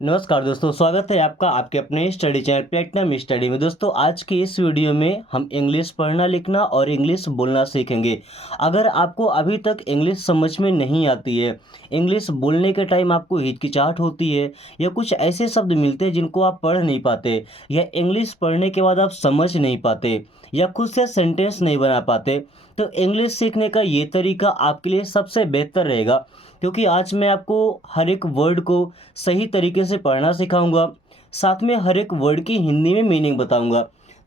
नमस्कार दोस्तों, स्वागत है आपका आपके अपने स्टडी चैनल प्लेटिनम स्टडी में। दोस्तों, आज की इस वीडियो में हम इंग्लिश पढ़ना लिखना और इंग्लिश बोलना सीखेंगे। अगर आपको अभी तक इंग्लिश समझ में नहीं आती है, इंग्लिश बोलने के टाइम आपको हिचकिचाहट होती है, या कुछ ऐसे शब्द मिलते हैं जिनको आप पढ़ नहीं पाते, या इंग्लिश पढ़ने के बाद आप समझ नहीं पाते, या खुद से सेंटेंस नहीं बना पाते, तो इंग्लिश सीखने का ये तरीका आपके लिए सबसे बेहतर रहेगा। क्योंकि आज मैं आपको हर एक वर्ड को सही तरीके से पढ़ना सिखाऊंगा, साथ में हर एक वर्ड की हिंदी में मीनिंग बताऊंगा,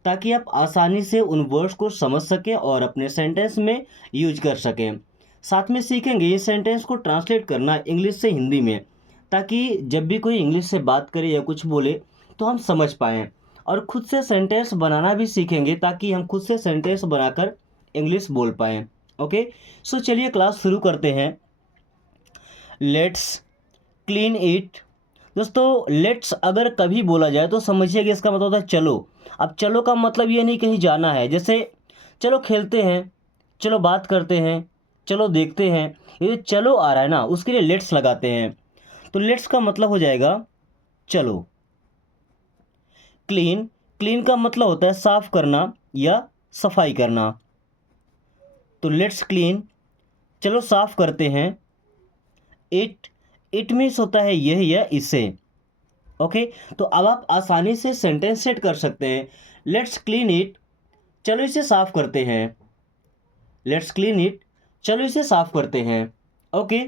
ताकि आप आसानी से उन वर्ड्स को समझ सकें और अपने सेंटेंस में यूज कर सकें। साथ में सीखेंगे ये सेंटेंस को ट्रांसलेट करना इंग्लिश से हिंदी में, ताकि जब भी कोई इंग्लिश से बात करे या कुछ बोले तो हम समझ पाएँ। और खुद से सेंटेंस बनाना भी सीखेंगे, ताकि हम खुद से सेंटेंस बनाकर इंग्लिश बोल पाएँ। ओके, सो चलिए क्लास शुरू करते हैं। Let's clean it. दोस्तों, लेट्स अगर कभी बोला जाए तो समझिए कि इसका मतलब होता है चलो। अब चलो का मतलब ये नहीं कहीं जाना है, जैसे चलो खेलते हैं, चलो बात करते हैं, चलो देखते हैं। ये जो चलो आ रहा है ना, उसके लिए लेट्स लगाते हैं। तो लेट्स का मतलब हो जाएगा चलो। क्लीन, क्लीन का मतलब होता है साफ करना या सफाई करना। तो लेट्स क्लीन, चलो साफ करते हैं। इट, इट मीन्स होता है यह या इसे। ओके, तो अब आप आसानी से सेंटेंस सेट कर सकते हैं। लेट्स क्लीन इट, चलो इसे साफ करते हैं। लेट्स क्लीन इट, चलो इसे साफ करते हैं। ओके,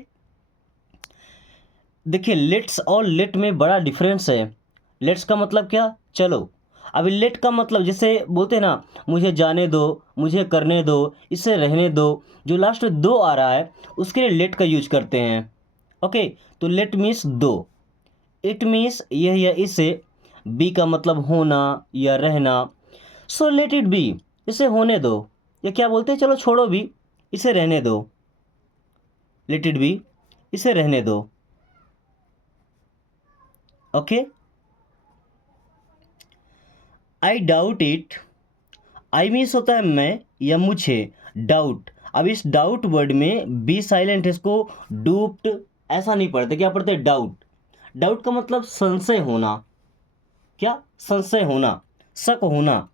देखिए लेट्स और लेट में बड़ा डिफरेंस है। लेट्स का मतलब क्या, चलो। अभी लेट का मतलब जैसे बोलते हैं ना, मुझे जाने दो, मुझे करने दो, इसे रहने दो। जो लास्ट में दो आ रहा है उसके लिए लेट का यूज करते हैं। ओके, तो लेट मीन्स दो। इट मीन्स यह या इसे। बी का मतलब होना या रहना। सो लेट इट बी, इसे होने दो। या क्या बोलते हैं, चलो छोड़ो भी, इसे रहने दो। लेट इट बी, इसे रहने दो। Okay, I doubt it. I means होता है मैं या मुझे। डाउट, अब इस डाउट वर्ड में बी साइलेंट है, इसको डूप्ड ऐसा नहीं पढ़ते, क्या पढ़ते, डाउट। डाउट का मतलब संशय होना। क्या, संशय होना, शक होना।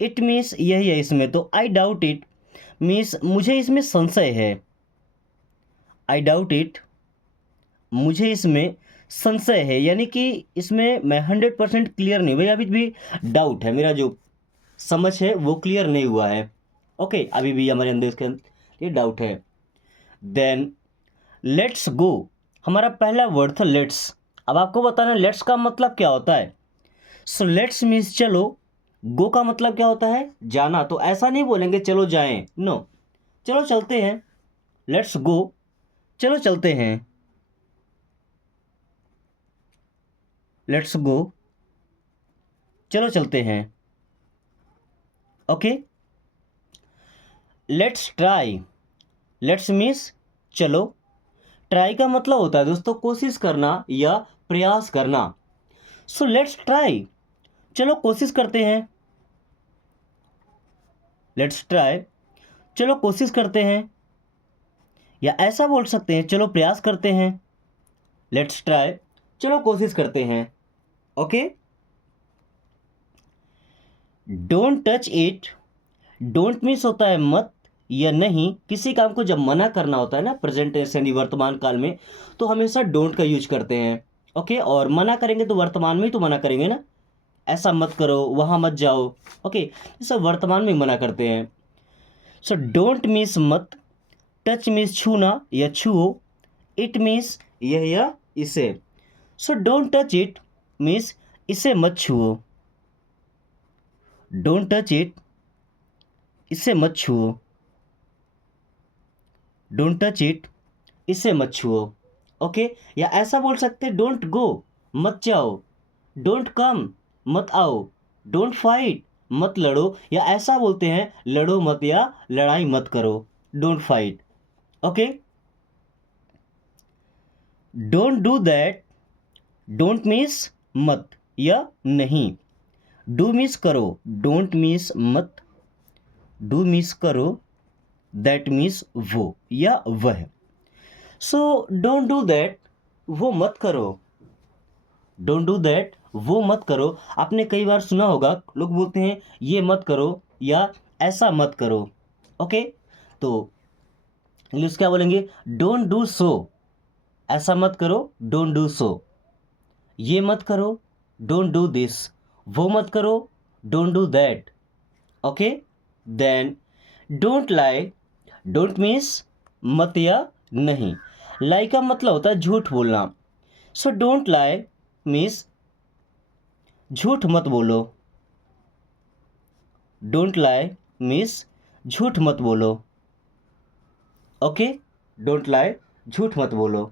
इट मीन्स यही है इसमें, तो आई डाउट इट मीन्स मुझे इसमें संशय है। आई डाउट इट, मुझे इसमें संशय है, यानी कि इसमें मैं 100% क्लियर नहीं, भाई अभी भी डाउट है, मेरा जो समझ है वो क्लियर नहीं हुआ है। ओके, अभी भी हमारे अंदर इसके अंदर ये डाउट है। देन लेट्स गो, हमारा पहला वर्ड था लेट्स। अब आपको बताना लेट्स का मतलब क्या होता है। सो लेट्स मीन्स चलो। गो का मतलब क्या होता है, जाना। तो ऐसा नहीं बोलेंगे चलो जाएं, नो, चलो चलते हैं। लेट्स गो, चलो चलते हैं। लेट्स गो, चलो चलते हैं। Okay, let's try. Let's means चलो। ट्राई का मतलब होता है दोस्तों कोशिश करना या प्रयास करना। सो लेट्स ट्राई, चलो कोशिश करते हैं। लेट्स ट्राई, चलो कोशिश करते हैं। या ऐसा बोल सकते हैं चलो प्रयास करते हैं। लेट्स ट्राई, चलो कोशिश करते हैं। Okay, don't touch it. Don't means होता है मत या नहीं। किसी काम को जब मना करना होता है ना, प्रेजेंट टेंस यानी वर्तमान काल में, तो हमेशा डोंट का यूज करते हैं। ओके, और मना करेंगे तो वर्तमान में ही तो मना करेंगे ना, ऐसा मत करो, वहाँ मत जाओ। ओके, ये सब वर्तमान में मना करते हैं। सो डोंट मीन्स मत, टच मीन्स छूना या छुओ, इट मीन्स यह या इसे। So don't touch it means इसे मत छुओ। डोंट टच इट, इसे मत छुओ। डोंट टच इट, इसे मत छुओ। ओके, या ऐसा बोल सकते हैं डोंट गो, मत जाओ। डोंट कम, मत आओ। डोंट फाइट, मत लड़ो। या ऐसा बोलते हैं लड़ो मत या लड़ाई मत करो। Don't fight. Okay, don't do that. Don't means मत या नहीं। डू मीन्स करो, डोंट मीन्स मत, डू मीन्स करो, दैट मीन्स वो या वह। सो डोंट डू दैट, वो मत करो। डोंट डू दैट, वो मत करो। आपने कई बार सुना होगा लोग बोलते हैं ये मत करो या ऐसा मत करो। ओके, तो इंग्लिश क्या बोलेंगे? डोंट डू सो, ऐसा मत करो, डोंट डू सो। ये मत करो, डोंट डू दिस। वो मत करो, don't do that. Okay, then don't lie. Don't means मत या नहीं। लाई का मतलब होता है झूठ बोलना। सो डोंट लाई मीन्स झूठ मत बोलो। डोंट लाई मीन्स झूठ मत बोलो। ओके, डोंट लाई, झूठ मत बोलो।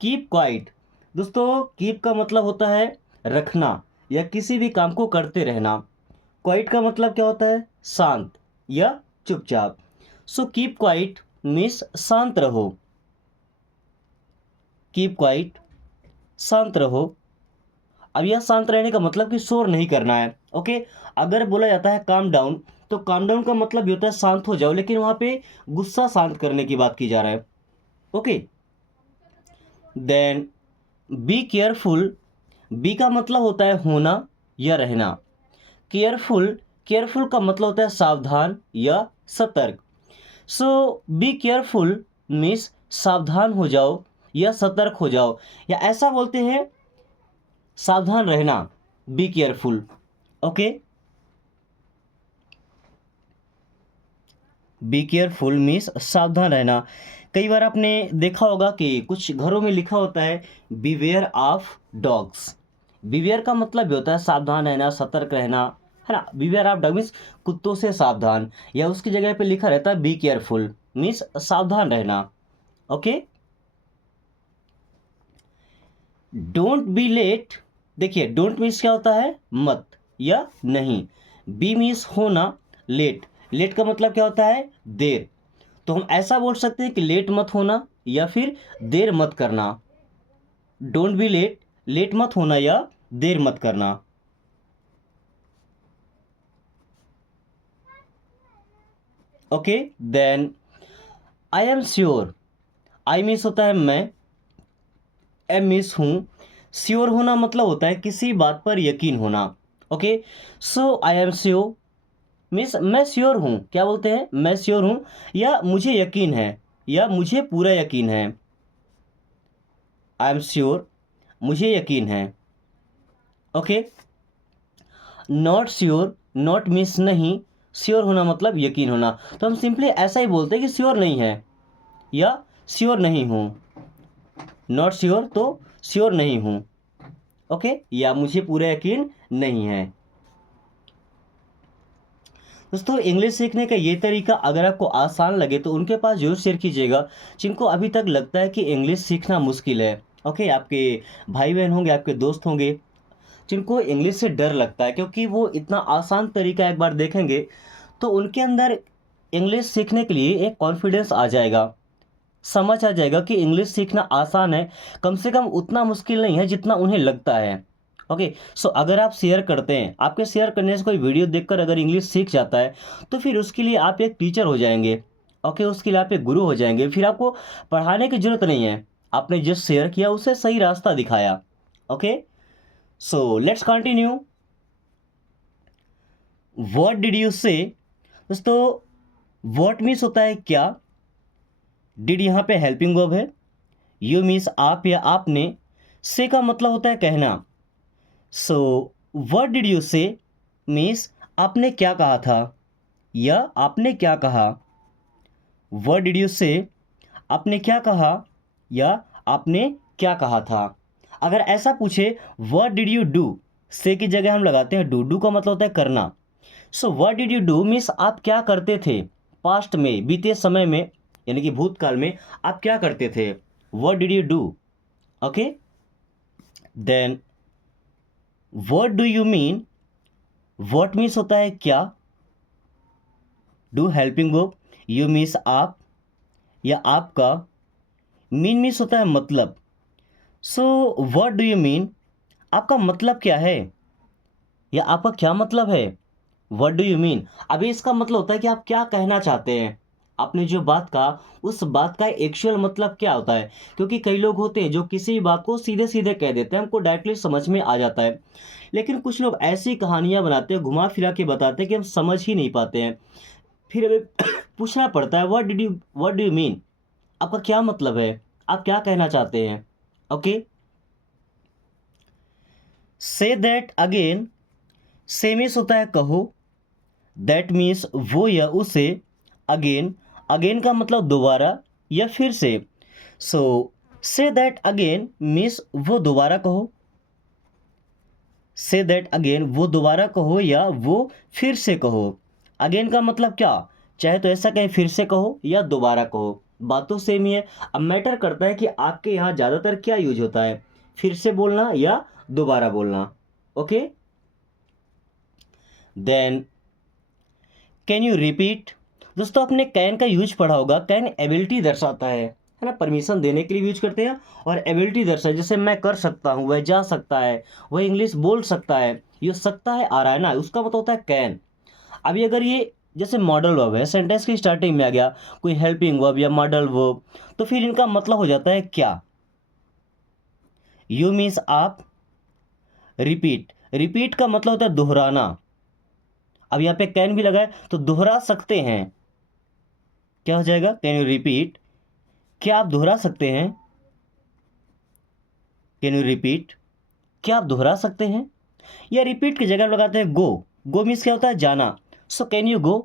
कीप क्वाइट, दोस्तों कीप का मतलब होता है रखना या किसी भी काम को करते रहना। क्वाइट का मतलब क्या होता है? शांत या चुपचाप। सो कीप क्वाइट मीन्स शांत रहो। कीप क्वाइट, शांत रहो। अब यह शांत रहने का मतलब कि शोर नहीं करना है। ओके, अगर बोला जाता है काम डाउन, तो काम डाउन का मतलब भी होता है शांत हो जाओ, लेकिन वहां पे गुस्सा शांत करने की बात की जा रहा है। Okay, then be careful. Be का मतलब होता है होना या रहना। केयरफुल, केयरफुल का मतलब होता है सावधान या सतर्क। सो बी केयरफुल मीन्स सावधान हो जाओ या सतर्क हो जाओ, या ऐसा बोलते हैं सावधान रहना, be careful. Okay, be careful means सावधान रहना। कई बार आपने देखा होगा कि कुछ घरों में लिखा होता है बिवेयर ऑफ डॉग्स। बिवेयर का मतलब भी होता है सावधान रहना, सतर्क रहना, है ना। बिवेयर ऑफ डॉग मीन्स कुत्तों से सावधान, या उसकी जगह पे लिखा रहता है बी केयरफुल मीन्स सावधान रहना। Okay, don't be late. देखिए डोंट मीन्स क्या होता है? मत या नहीं। बी मीन्स होना, लेट, लेट का मतलब क्या होता है? देर। तो हम ऐसा बोल सकते हैं कि लेट मत होना या फिर देर मत करना। डोंट बी लेट, लेट मत होना या देर मत करना। Okay, then I am sure. I means होता है मैं, एम मीन्स हूँ, श्योर होना मतलब होता है किसी बात पर यकीन होना। Okay, so I am sure means मैं श्योर हूँ। क्या बोलते हैं? मैं श्योर हूँ या मुझे यकीन है या मुझे पूरा यकीन है। आई एम श्योर, मुझे यकीन है। Okay, not sure, not means नहीं, श्योर होना मतलब यकीन होना। तो हम सिंपली ऐसा ही बोलते हैं कि श्योर नहीं है या श्योर नहीं हूँ। नॉट श्योर तो श्योर नहीं हूँ। ओके, या मुझे पूरा यकीन नहीं है। दोस्तों इंग्लिश सीखने का ये तरीका अगर आपको आसान लगे तो उनके पास जरूर शेयर कीजिएगा जिनको अभी तक लगता है कि इंग्लिश सीखना मुश्किल है। ओके, आपके भाई बहन होंगे, आपके दोस्त होंगे जिनको इंग्लिश से डर लगता है, क्योंकि वो इतना आसान तरीका एक बार देखेंगे तो उनके अंदर इंग्लिश सीखने के लिए एक कॉन्फिडेंस आ जाएगा, समझ आ जाएगा कि इंग्लिश सीखना आसान है, कम से कम उतना मुश्किल नहीं है जितना उन्हें लगता है। ओके, सो अगर आप शेयर करते हैं, आपके शेयर करने से कोई वीडियो देखकर अगर इंग्लिश सीख जाता है तो फिर उसके लिए आप एक टीचर हो जाएंगे। ओके, उसके लिए आप एक गुरु हो जाएंगे, फिर आपको पढ़ाने की जरूरत नहीं है। आपने जिस शेयर किया उसे सही रास्ता दिखाया। Okay, so let's continue. What did you से, दोस्तों व्हाट मीन्स होता है क्या, डिड यहाँ पे हेल्पिंग वर्ब है, यू मीन्स आप या आपने, से का मतलब होता है कहना। सो व्हाट डिड यू से मीन्स आपने क्या कहा था या आपने क्या कहा। व्हाट डिड यू से, आपने क्या कहा या आपने क्या कहा था। अगर ऐसा पूछे व्हाट डिड यू डू, से की जगह हम लगाते हैं डू। डू का मतलब होता है करना। So what did you do means आप क्या करते थे, पास्ट में, बीते समय में, यानी कि भूतकाल में आप क्या करते थे। What did you do. Okay, then what do you mean. What means होता है क्या, do helping verb, you means आप या आपका, मीन मीन्स होता है मतलब। So what do you mean, आपका मतलब क्या है या आपका क्या मतलब है। व्हाट डू यू मीन, अभी इसका मतलब होता है कि आप क्या कहना चाहते हैं, आपने जो बात कहा उस बात का एक्चुअल मतलब क्या होता है, क्योंकि कई लोग होते हैं जो किसी भी बात को सीधे सीधे कह देते हैं, हमको डायरेक्टली समझ में आ जाता है। लेकिन कुछ लोग ऐसी कहानियाँ बनाते हैं, घुमा फिरा के बताते हैं कि हम समझ ही नहीं पाते हैं। फिर हमें पूछना पड़ता है व्हाट डू यू मीन, आपका क्या मतलब है, आप क्या कहना चाहते हैं। ओके, से दैट अगेन, से मीन्स होता है कहो, दैट मीन्स वो या उसे, अगेन, अगेन का मतलब दोबारा या फिर से। सो से दैट अगेन मीन्स वो दोबारा कहो, से दैट अगेन वो दोबारा कहो या वो फिर से कहो। अगेन का मतलब क्या, चाहे तो ऐसा कहें फिर से कहो या दोबारा कहो, बात तो सेम ही है। अब मैटर करता है कि आपके यहाँ ज़्यादातर क्या यूज होता है, फिर से बोलना या दोबारा बोलना। Okay, then can you repeat. दोस्तों आपने कैन का यूज पढ़ा होगा, कैन एबिलिटी दर्शाता है ना, परमिशन देने के लिए यूज करते हैं। और एबिलिटी दर्शा, जैसे मैं कर सकता हूँ, वह जा सकता है, वह इंग्लिश बोल सकता है, ये सकता है आ रहा है ना, उसका मतलब होता है कैन। अभी अगर ये जैसे मॉडल वर्ब है, सेंटेंस की स्टार्टिंग में आ गया कोई हेल्पिंग वर्ब या मॉडल वर्ब, तो फिर इनका मतलब हो जाता है क्या। यू मीन्स आप, रिपीट, रिपीट का मतलब होता है दोहराना। अब यहाँ पे कैन भी लगा है तो दोहरा सकते हैं, क्या हो जाएगा, कैन यू रिपीट, क्या आप दोहरा सकते हैं, कैन यू रिपीट, क्या आप दोहरा सकते हैं। या रिपीट की जगह हम लगाते हैं गो, गो मीन्स क्या होता है जाना। सो कैन यू गो,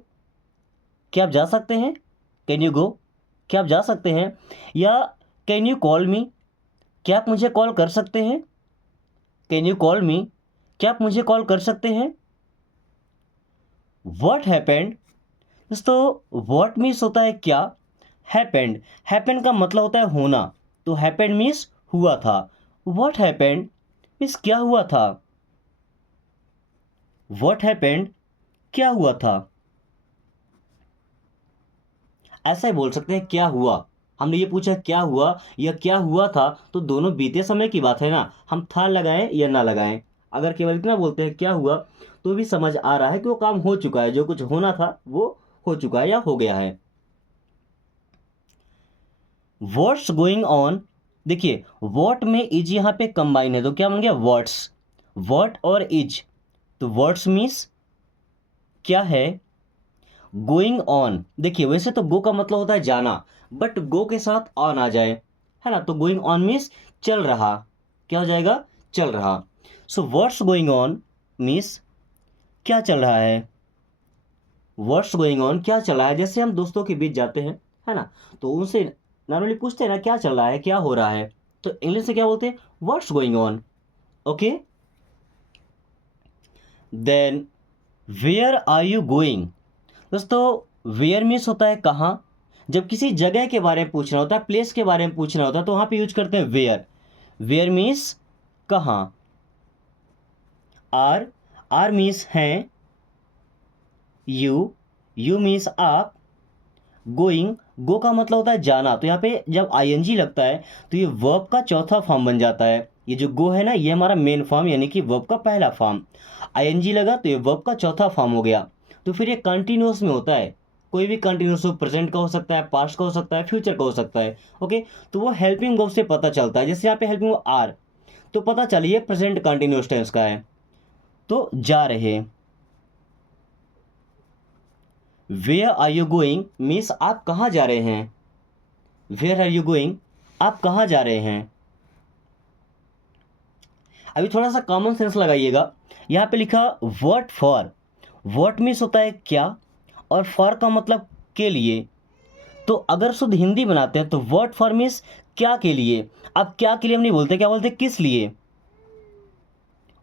क्या आप जा सकते हैं, कैन यू गो, क्या आप जा सकते हैं। या कैन यू कॉल मी, क्या आप मुझे कॉल कर सकते हैं, कैन यू कॉल मी, क्या आप मुझे कॉल कर सकते हैं। वॉट हैपेंड, दोस्तों वॉट मीन्स होता है क्या, हैपेंड, हैपेंड का मतलब होता है होना, तो हैपेंड मीन्स हुआ था, वॉट हैपेंड मीन्स क्या हुआ था, वॉट हैपेंड क्या हुआ था। ऐसा ही बोल सकते हैं क्या हुआ, हमने ये पूछा क्या हुआ या क्या हुआ था, तो दोनों बीते समय की बात है ना, हम था लगाएं या ना लगाएं। अगर केवल इतना बोलते हैं क्या हुआ, तो भी समझ आ रहा है कि वो काम हो चुका है, जो कुछ होना था वो हो चुका है या हो गया है। व्हाट्स गोइंग ऑन, देखिए व्हाट में इज यहाँ पे कंबाइन है, तो क्या बन गया व्हाट्स, व्हाट और इज, तो व्हाट्स मीन्स क्या है, गोइंग ऑन, देखिए वैसे तो गो का मतलब होता है जाना, बट गो के साथ ऑन आ जाए, है ना, तो गोइंग ऑन मीन्स चल रहा, क्या हो जाएगा, चल रहा। So what's going on means क्या चल रहा है, व्हाट्स गोइंग ऑन क्या चल रहा है। जैसे हम दोस्तों के बीच जाते हैं, है ना, तो उनसे नॉर्मली पूछते हैं ना क्या चल रहा है, क्या हो रहा है, तो इंग्लिश से क्या बोलते हैं, what's going on. Okay, then where are you going, दोस्तों वेयर मीन्स होता है कहाँ, जब किसी जगह के बारे में पूछना होता है, प्लेस के बारे में पूछना होता है, तो वहाँ पे यूज करते हैं वेयर, वेयर मीन्स कहाँ। आर, आर मीन्स हैं, यू मीन्स आप, गोइंग, गो का मतलब होता है जाना, तो यहाँ पे जब आईएनजी लगता है तो ये वर्ब का चौथा फॉर्म बन जाता है। ये जो गो है ना, ये हमारा मेन फॉर्म यानी कि वर्ब का पहला फॉर्म, आईएनजी लगा तो ये वर्ब का चौथा फॉर्म हो गया। तो फिर ये कंटिन्यूअस में होता है, कोई भी कंटिन्यूअस हो, प्रेजेंट का हो सकता है, पास्ट का हो सकता है, फ्यूचर का हो सकता है। ओके, तो वो हेल्पिंग वर्ब से पता चलता है, जैसे यहाँ पे हेल्पिंग वर्ब आर, तो पता चलिए प्रेजेंट कंटिन्यूअस टेंस का है, तो जा रहे। Where are you going means आप कहाँ जा रहे हैं, वेयर आर यू गोइंग, आप कहाँ जा रहे हैं। अभी थोड़ा सा कॉमन सेंस लगाइएगा, यहाँ पे लिखा व्हाट फॉर, व्हाट मीन्स होता है क्या, और फॉर का मतलब के लिए, तो अगर शुद्ध हिंदी बनाते हैं तो व्हाट फॉर मीन्स क्या के लिए। अब क्या के लिए हम नहीं बोलते, क्या बोलते किस लिए,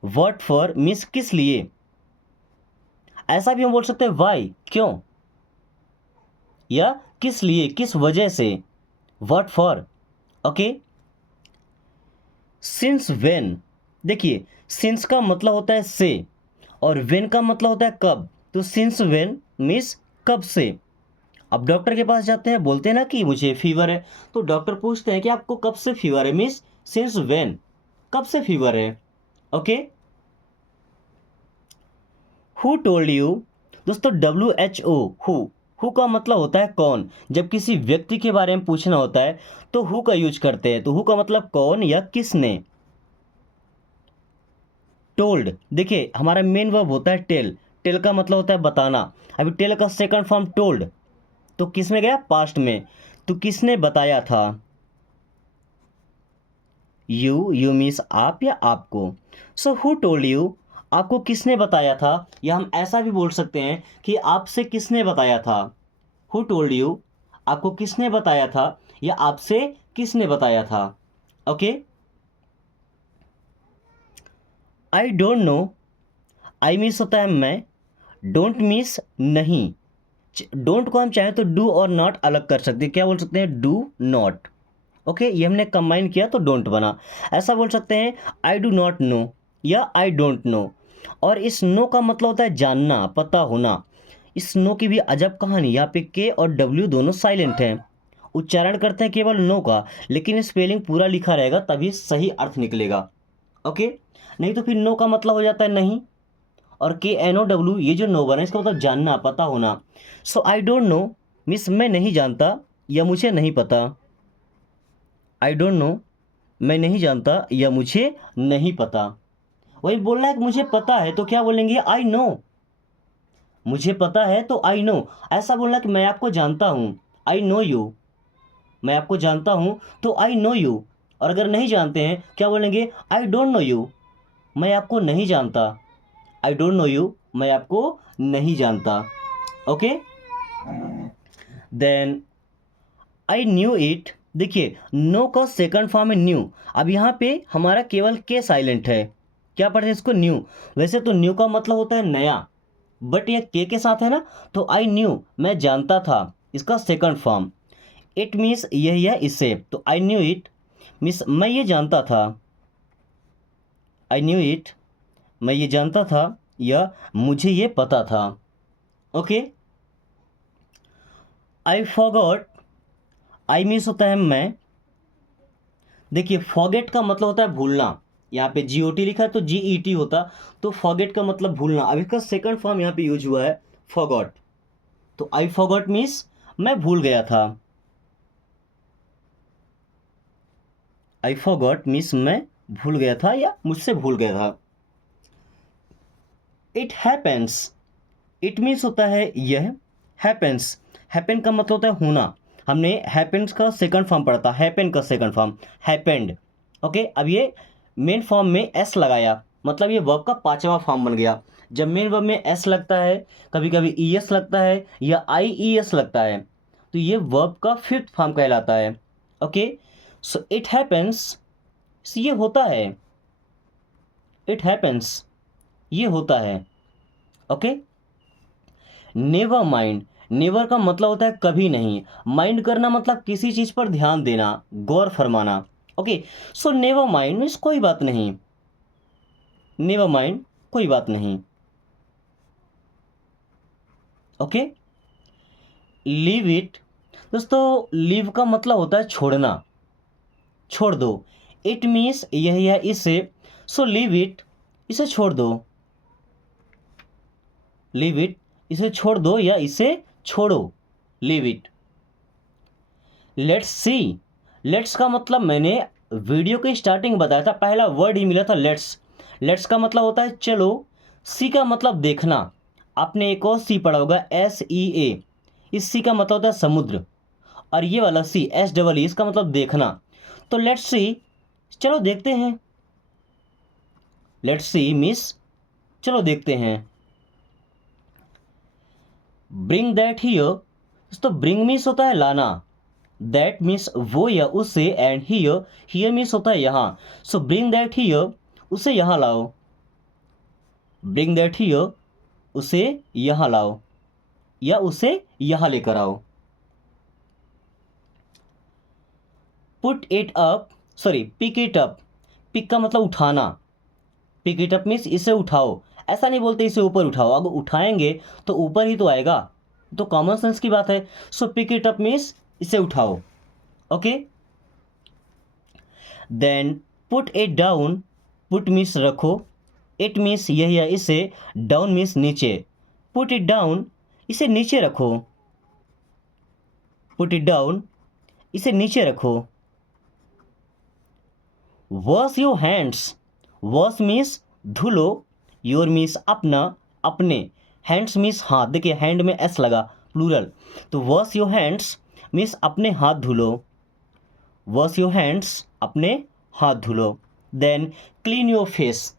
व्हाट फॉर मीन्स किस लिए। ऐसा भी हम बोल सकते हैं वाई, क्यों, या किस लिए, किस वजह से, what for. Okay, since when, देखिए सिंस का मतलब होता है से, और व्हेन का मतलब होता है कब, तो सिंस व्हेन मीन्स कब से। अब डॉक्टर के पास जाते हैं, बोलते हैं ना कि मुझे फीवर है, तो डॉक्टर पूछते हैं कि आपको कब से फीवर है, मीन्स सिंस व्हेन, कब से फीवर है। ओके, हु टोल्ड यू, दोस्तों WHO, हु, हु का मतलब होता है कौन। जब किसी व्यक्ति के बारे में पूछना होता है तो हु का यूज करते हैं। तो हु का मतलब कौन या किसने। टोल्ड, देखिए हमारा मेन वर्ब होता है टेल। टेल का मतलब होता है बताना। अभी टेल का सेकंड फॉर्म टोल्ड, तो किस में गया, पास्ट में। तो किसने बताया था, यू मीन्स आप या आपको। सो हु टोल्ड यू, आपको किसने बताया था। या हम ऐसा भी बोल सकते हैं कि आपसे किसने बताया था। हु टोल्ड यू, आपको किसने बताया था या आपसे किसने बताया था। Okay. I don't know, I means होता है मैं, डोंट मीन्स नहीं। डोंट को हम चाहें तो डू और नॉट अलग कर सकते हैं। क्या बोल सकते हैं, डू नॉट। ओके, ये हमने कंबाइन किया तो डोंट बना। ऐसा बोल सकते हैं आई डू नॉट नो या आई डोंट नो। और इस नो का मतलब होता है जानना, पता होना। इस नो की भी अजब कहानी, यहाँ पे के और डब्ल्यू दोनों साइलेंट हैं। उच्चारण करते हैं केवल नो का, लेकिन स्पेलिंग पूरा लिखा रहेगा तभी सही अर्थ निकलेगा। ओके, नहीं तो फिर नो का मतलब हो जाता है नहीं। और के एन ओ डब्ल्यू, ये जो नो बना इसका मतलब जानना, पता होना। सो आई डोंट नो मीन्स मैं नहीं जानता या मुझे नहीं पता। आई डोंट नो, मैं नहीं जानता या मुझे नहीं पता। वही बोलना है कि मुझे पता है तो क्या बोलेंगे, आई नो। मुझे पता है तो आई नो। ऐसा बोलना कि मैं आपको जानता हूँ, आई नो यू। मैं आपको जानता हूँ तो आई नो यू। और अगर नहीं जानते हैं क्या बोलेंगे, आई डोंट नो यू। मैं आपको नहीं जानता, आई डोंट नो यू। मैं आपको नहीं जानता। Okay, then I knew it. देखिए नो का सेकंड फॉर्म है न्यू। अब यहाँ पे हमारा केवल के साइलेंट है। क्या पढ़ते हैं इसको, न्यू। वैसे तो न्यू का मतलब होता है नया, बट ये के साथ है ना, तो आई न्यू, मैं जानता था, इसका सेकंड फॉर्म। इट मीन्स यही है इससे, तो आई न्यू इट मीन्स मैं ये जानता था। आई न्यू इट, मैं ये जानता था या मुझे ये पता था। Okay, I forgot, I means होता है मैं। देखिए फॉरगेट का मतलब होता है भूलना। यहाँ पे जी ओ टी लिखा है तो जी ई टी होता, तो फॉरगेट का मतलब भूलना। अब इसका सेकंड फॉर्म यहाँ पे यूज हुआ है फॉरगॉट। तो आई फॉरगॉट मीन्स मैं भूल गया था। आई फॉरगॉट मीन्स मैं भूल गया था या मुझसे भूल गया था। इट हैपेंस, इट मीन्स होता है यह। हैपेंस, हैपन का मतलब होता है होना। हमने हैपेंस का सेकंड फॉर्म पढ़ा था, हैपन का सेकंड फॉर्म हैपेंड। ओके, अब ये मेन फॉर्म में एस लगाया, मतलब ये वर्ब का पांचवा फॉर्म बन गया। जब मेन वर्ब में एस लगता है, कभी कभी ई एस लगता है या आई ई एस लगता है, तो ये वर्ब का फिफ्थ फॉर्म कहलाता है। ओके, सो इट हैपेंस, ये होता है। इट हैपेंस, ये होता है। ओके, नेवर माइंड, नेवर का मतलब होता है कभी नहीं। माइंड करना मतलब किसी चीज पर ध्यान देना, गौर फरमाना। Okay, so never mind means कोई बात नहीं। नेवर माइंड, कोई बात नहीं। ओके, लीव इट, दोस्तों लीव का मतलब होता है छोड़ना, छोड़ दो। इट मीन्स यही है इसे, सो लीव इट, इसे छोड़ दो। लीव इट, इसे छोड़ दो या इसे छोड़ो, leave it. Let's see, let's का मतलब मैंने वीडियो के स्टार्टिंग बताया था, पहला वर्ड ही मिला था लेट्स। लेट्स का मतलब होता है चलो। सी का मतलब देखना, आपने एक और सी पढ़ा होगा एस ई ए। इस सी का मतलब होता है समुद्र, और ये वाला सी एस डबल ई, इसका मतलब देखना। तो लेट्स सी, चलो देखते हैं। लेट्स सी मीन्स चलो देखते हैं। ब्रिंग दैट हियर, तो ब्रिंग मीन्स होता है लाना, दैट मीन्स वो या उसे, एंड हियर, हियर मीन्स होता है यहाँ। सो ब्रिंग दैट हियर, उसे यहाँ लाओ। ब्रिंग दैट हियर, उसे यहाँ लाओ या उसे यहाँ लेकर आओ। Put it up, sorry pick it up. Pick का मतलब उठाना, पिक इट अप मीन्स इसे उठाओ। ऐसा नहीं बोलते इसे ऊपर उठाओ, अगर उठाएंगे तो ऊपर ही तो आएगा, तो कॉमन सेंस की बात है। So pick it up means इसे उठाओ। Okay, then put it down, put means रखो, इट मीन्स यही है इसे, डाउन मीन्स नीचे। पुट इट डाउन, इसे नीचे रखो। पुट इट डाउन, इसे नीचे रखो। Wash your hands, wash means धुलो, योर मीन्स अपना, अपने, हैंड्स मीन्स हाथ, देखिए हैंड में एस लगा, प्लूरल, तो वॉश योर हैंड्स मीन्स अपने हाथ धुलो, वॉश योर हैंड्स अपने हाथ धुलो। Then clean your face.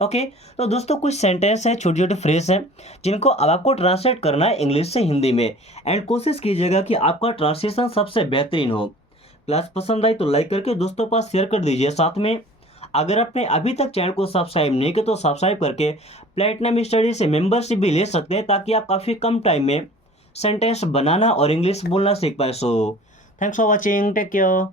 Okay, तो दोस्तों कुछ सेंटेंस हैं, छोटे छोटे फ्रेज हैं, जिनको अब आपको ट्रांसलेट करना है इंग्लिश से हिंदी में, एंड कोशिश कीजिएगा कि आपका ट्रांसलेशन सबसे बेहतरीन हो। क्लास पसंद आई तो लाइक करके दोस्तों पास शेयर कर दीजिए। साथ में अगर आपने अभी तक चैनल को सब्सक्राइब नहीं किया तो सब्सक्राइब करके प्लेटिनम स्टडी से मेंबरशिप भी ले सकते हैं, ताकि आप काफ़ी कम टाइम में सेंटेंस बनाना और इंग्लिश बोलना सीख पाए। So thanks for watching, take care.